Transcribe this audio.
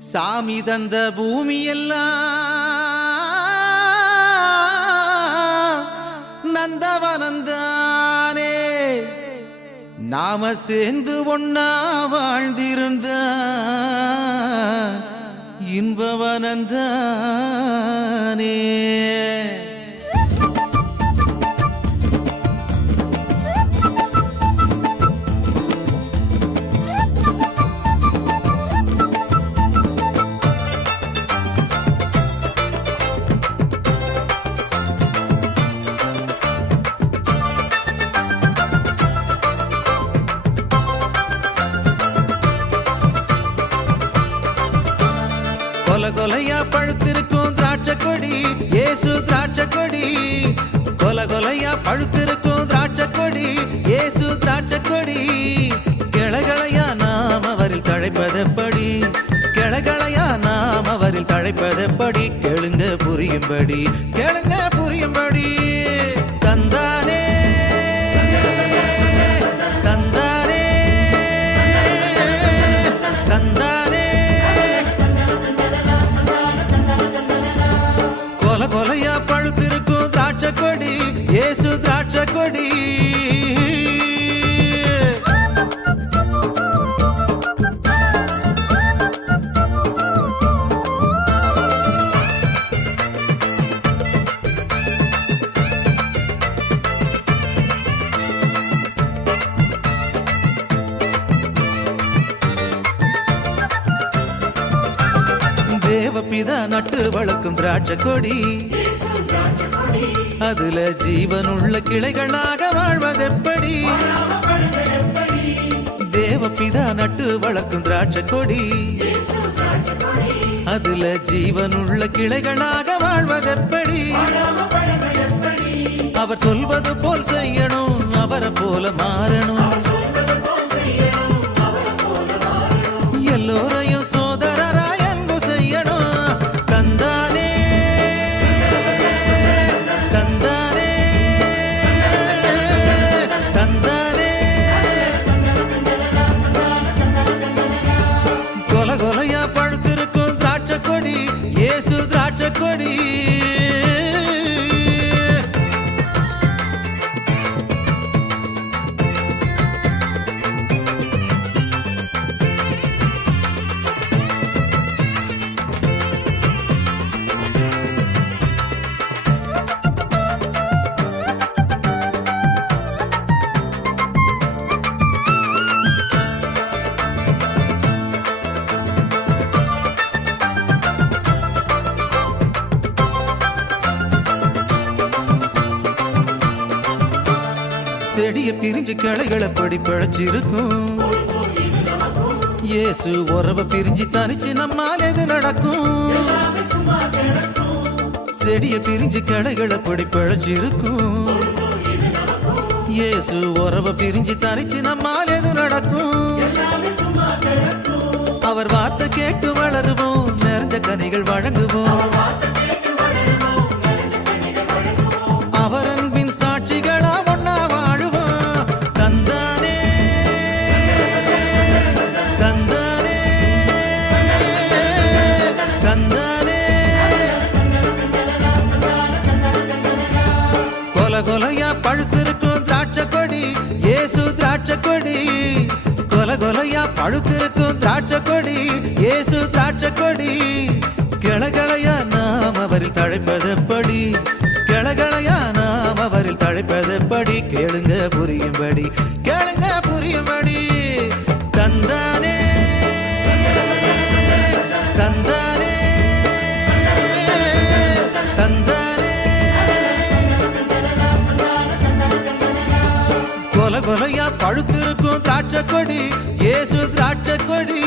சாமி தந்த பூமியெல்லாம் நந்தவனந்தானே. நாம சேர்ந்து ஒன்னா வாழ்ந்திருந்த இன்பவனந்தானே. கொல கொலையா பழுத்திருக்கும் திராட்சை கொடி இயேசு திராட்சை கொடி. கொல கொலையா பழுத்திருக்கும் திராட்சை கொடி இயேசு திராட்சை கொடி. கிளைகளையா நாம் அவரில் தழைப்பதெப்படி, கிளைகளையா நாம் அவரில் தழைப்பதெப்படி. கேளுங்க புரியும்படி, கேளுங்க புரியும்படி. தந்தானே தந்தானே தந்தானே. கொல கொலையா பழுத்திருக்கும் திராட்சை கொடி இயேசு திராட்சை கொடி. தேவபிதா நட்டு வளர்க்கும் திராட்சை கொடி, அதுல ஜீவனுள்ள கிளைகளாக வாழ்வதெப்படி. தேவபிதா நட்டு வளர்க்கும் திராட்சை கொடி, அதுல ஜீவனுள்ள கிளைகளாக வாழ்வதெப்படி. அவர் சொல்வது போல் செய்யணும், அவரை போல மாறணும். எல்லோரையும் சோதரராய் அன்பு செய்யணும். தந்தானே தந்தானே தந்தானே. கொல கொலையா பழுத்திருக்கும் திராட்சை கொடி இயேசு திராட்சை கொடி. செடிய பிரிஞ்சு கிளைகளை படி பழச்சிருக்கும். இயேசு உறவை பிரிஞ்சு தனிச்சு நம்மால் எது நடக்கும். செடிய பிரிஞ்சு கிளைகளை படி பழச்சிருக்கும். இயேசு உறவை பிரிஞ்சு தனிச்சு நம்மால் எது நடக்கும். அவர் வார்த்தை கேட்டு வளருவோம், நிறைஞ்ச கனிகள் வழங்குவோம். அவர் அன்பின் சாட்சிகளா ஒன்னா வாழுவோம். தந்தானே தந்தானே தந்தானே. கொல கொலையா பழுத்திருக்கும் திராட்சை கொடி இயேசு திராட்சை கொடி. கொல கொலையா பழுத்திருக்கும் திராட்சை கொடி இயேசு திராட்சை கொடி. கிளைகளையா நாம் அவரில் தழைப்பதெப்படி, கிளைகளையா நாம் அவரில் தழைப்பதெப்படி. கேளுங்க புரியும்படி, கேளுங்க புரியும்படி. தந்தானே தந்தானே தந்தானே. கொல கொலையா பழுத்திருக்கும் திராட்சை கொடி இயேசு திராட்சை கொடி.